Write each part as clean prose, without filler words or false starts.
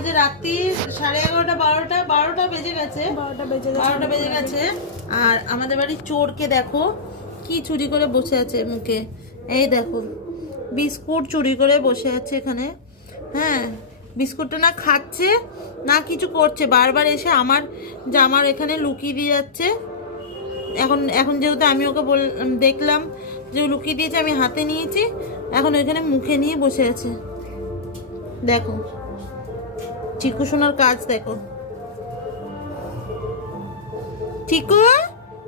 বাজে রাত্রি 11:30 12টা বেজে গেছে। 12টা বেজে গেছে। আর আমাদের বাড়ির চোরকে দেখো কি চুরি করে বসে আছে মুখে। এই দেখো বিস্কুট চুরি করে বসে আছে এখানে। হ্যাঁ, বিস্কুটটা না খাচ্ছে না কিছু করছে, বারবার এসে আমার জামার এখানে লুকিয়ে দিয়ে যাচ্ছে। এখন যেহেতু আমি ওকে দেখলাম যে ও লুকিয়ে দিয়েছে, আমি হাতে নিয়েছি, এখন ওইখানে মুখে নিয়ে বসে আছে। দেখো চিকু সোনার কাজ দেখো। চিকু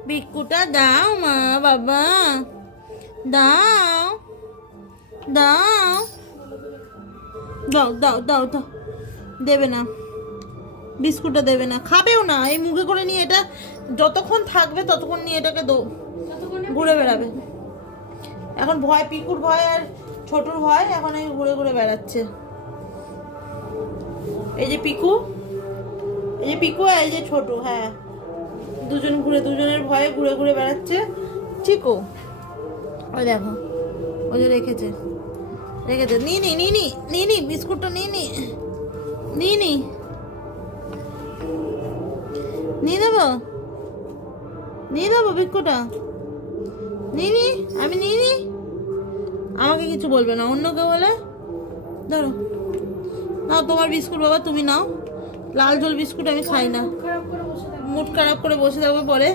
বিস্কুটটা দাও মা, বাবা দাও দাও দাও দাও দাও দাও। দেবে না, বিস্কুটটা দেবে না, খাবেও না। এই মুখে করে নিয়ে এটা যতক্ষণ থাকবে ততক্ষণ নিয়ে এটাকে ঘুরে বেড়াবে। এখন ভয়, পিকুর ভয় আর ছোটুর ভয়, এখন এই ঘুরে ঘুরে বেড়াচ্ছে। এই যে পিকু, এই যে পিকু আর এই যে ছোট, হ্যাঁ দুজনের ভয়ে ঘুরে ঘুরে বেড়াচ্ছে। চিকু ওই দেখো, ওই যে রেখেছে নিনি বিস্কুটটা নিয়ে দেবো বিস্কুটটা আমি আমাকে কিছু বলবে না, অন্য কেউ বলে ধরো নাও তোমার বিস্কুট বাবা, তুমি নাও। লাল ঝোল বিস্কুট আমি খাই না, মুড খারাপ করে বসে থাকবে পরে।